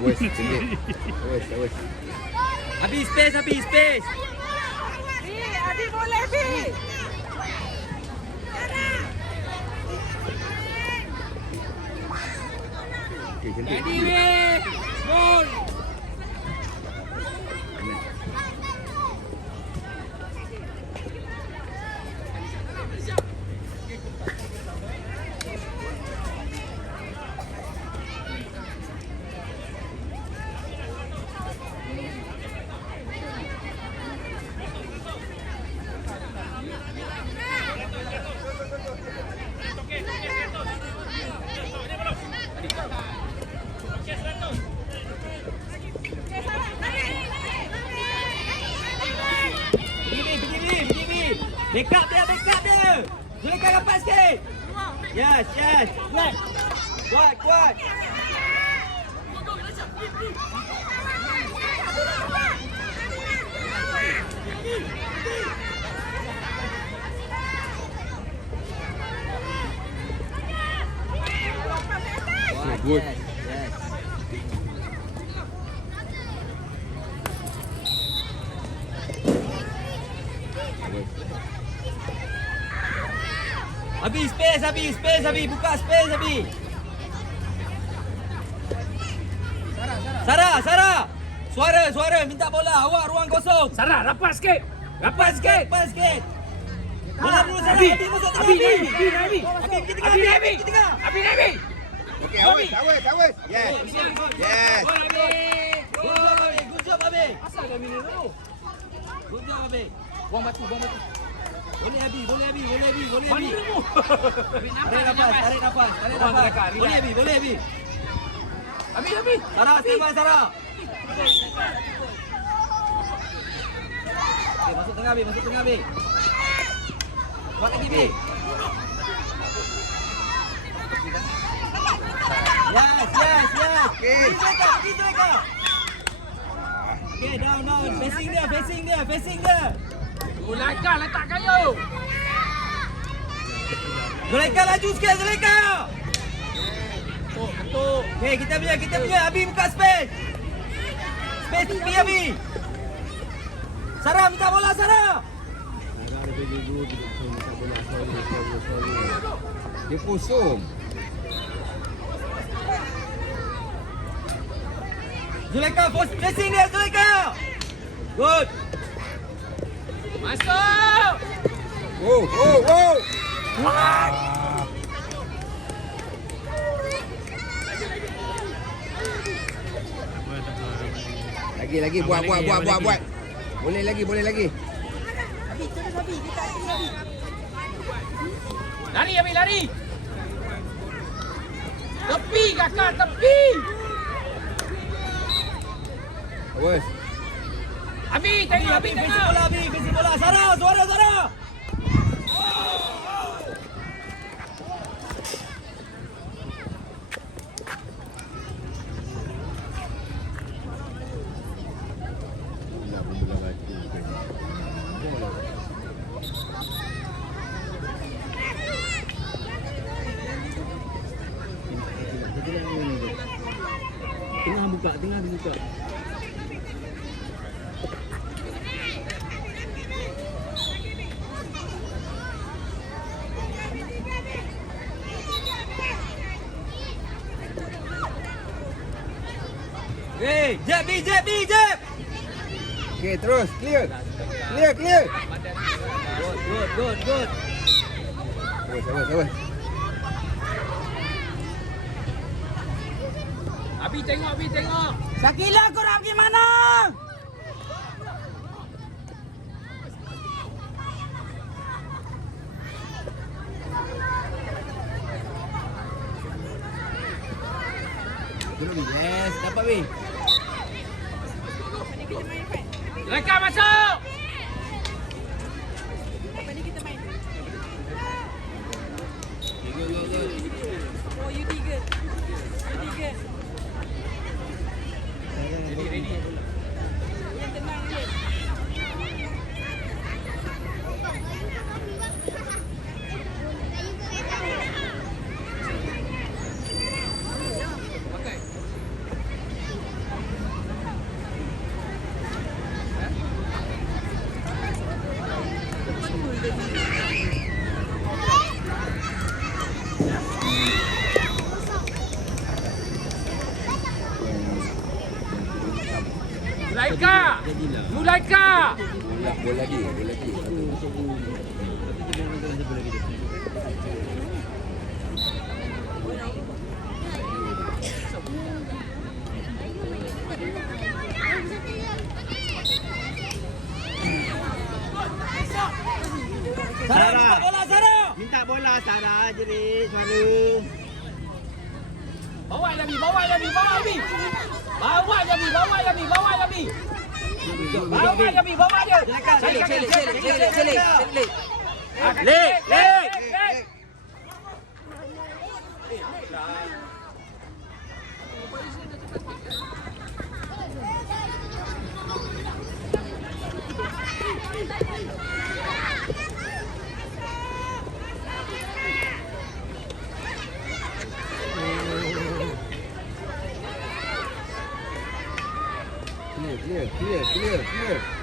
Awas, sendiri. Awas, awas. Habis space, habis space. Bi, Abi boleh Bi. Okey, cantik. Ready, wait. Goal. Pergi, Bi, pergi, Bi, pergi, Bi. Backup dia, backup dia. Zulika rapat sikit. Yes, yes. Kuat. Kuat, kuat. Kuat, good. yes, yes. Awas. Habis space, habis buka space, habis. Sarah, Sarah. Suara, suara minta bola. Awak ruang kosong. Sarah, rapat sikit. Rapat sikit, rapat sikit. Bola dulu Sarah. Abi, Abi. Abi, Abi, Abi, Abi, Abi. Abi. Abi, Abi, Abi. pergi tengah. Abi, Abi. Okey, awas, awas, awas. Yes. Yes. Abi. Good job, Abi. Good job, Abi. Asal dah minum dulu. Good job, Abi. Buang batu, buang batu. Boleh Abi, boleh Abi, boleh Abi, boleh Abi. Tarik nafas, tarik nafas, tarik nafas. Boleh Abi, boleh Abi. Abi, Abi. Sarah, stand by Sarah. Okay, masuk tengah Abi, masuk tengah Abi. Kuat lagi Abi. Yes, yes, yes. Okay. Pergi Zulaika, pergi. Okay, down, down. Facing dia, facing dia, facing dia. Zulaika letak kayu. Zulaika laju sikit, Zulaika. Oh, betul. Okay, kita punya, kita punya. Abi buka space. Space tepi Abi. Sarah, minta bola Sarah. Sarah ada pergi dulu, sini, tak boleh sorry, sorry, sorry. Dia kosong. Zulaika, force facing dia, Zulaika. Good. Masuk. Oh, oh, oh. Lagi, lagi, buat, buat, buat, buat, buat. Boleh lagi, boleh lagi. Lari, Abi, lari. Tepi, kakak, tepi. Awas. Abi, Abi, tengok, Abi, Abi, tengok. Bola, Abi, facing bola. Sarah, suara Sarah. Bola pun bola batu. Bola. Tengah buka, tengah buka. Hey, jab, B, jab, B, jab. Okey, terus. Clear. Clear, clear. Good, good, good, good. Awas, awas, awas. Abi, tengok, Abi, tengok. Shakila, kau nak pergi mana? Lê, lê, lê. Clear, clear, clear, clear,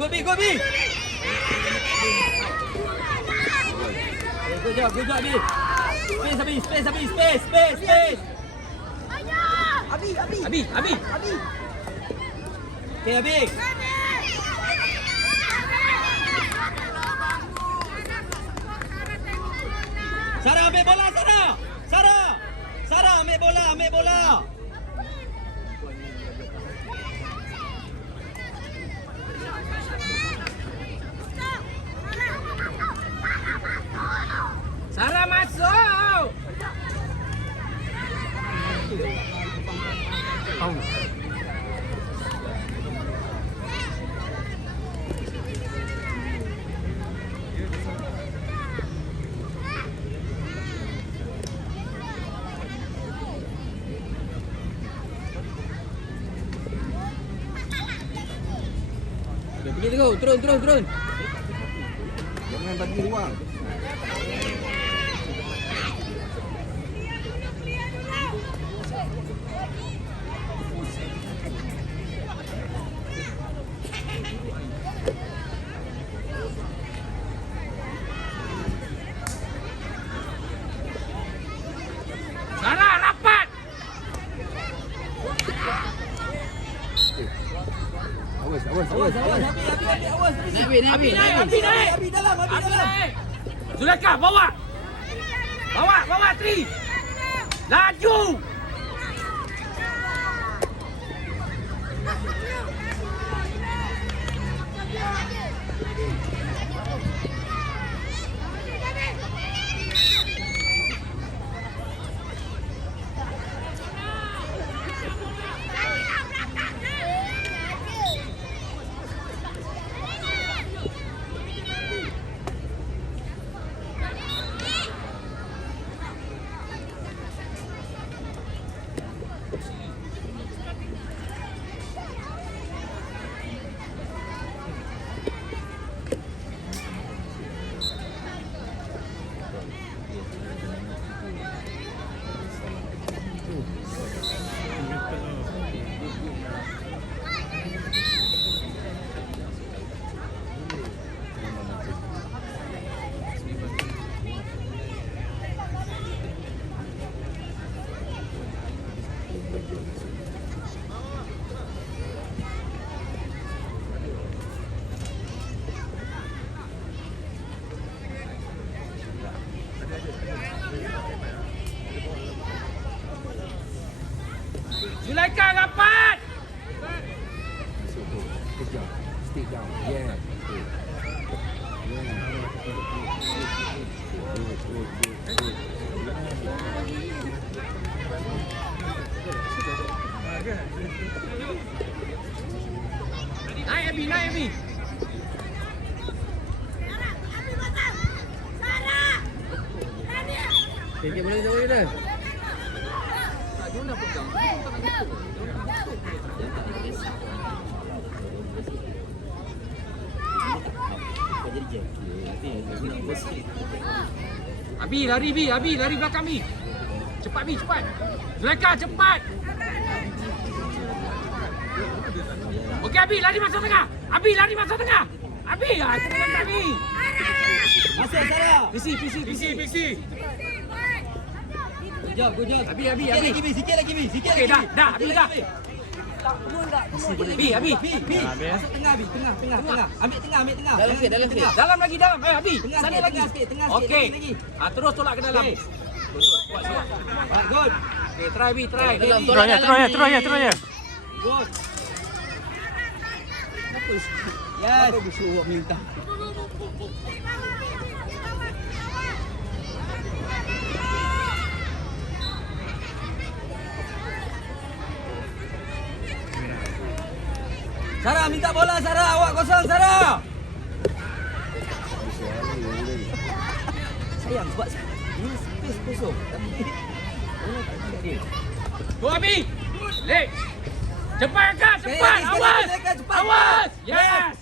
clear. Okay, go B, good job, good job B. Space, Abi, space, Abi, space, space, space. Abi, Abi. Okay, Abi. Sarah ambil bola, Sarah. Sarah. Sarah ambil bola, ambil bola. Dah pergi tu, turun, turun, turun. Jangan bagi ruang. 干什么玩意 Zulaikha rapat. Stick down. Yeah. Good, good. Naik Abi, naik Abi. Okay, boleh jauh dah. Abi lari bi, Abi lari belakang bi. Cepat bi, cepat. mereka cepat. Okey Abi lari masuk tengah. Abi lari masuk tengah. Abi ah, lari masuk. Abi. Masuk sana. PC PC PC PC. PC job, good job. Abi, Abi, sikit Abi. lagi, Bi. Sikit lagi. Sikit Okey, lagi. dah, Bi. dah, Sikit Abi, lagi, dah. Bi. Bi, Abi. Bi, Bi. Masuk tengah, Bi. Tengah, tengah, tengah. Ambil tengah, ambil tengah. Dalam sikit, dalam Tengah. Dalam lagi dalam. Eh Abi, Tengah sana sikit, lagi. tengah sikit, tengah sikit, Okey. lagi, lagi. Ah terus tolak ke dalam. Okey. Kuat, kuat. Good. Okey, try Bi, try. Terus ya, terus ya, terus ya, terus ya. Good. Yes. Kenapa dia suruh melintang? Sarah minta bola Sarah. Awak kosong Sarah. Sayang sebab ini space kosong. Tapi bola tak ada dia. Go Abi. Lek. Cepat Kak, cepat. Awas. Awas. Yes.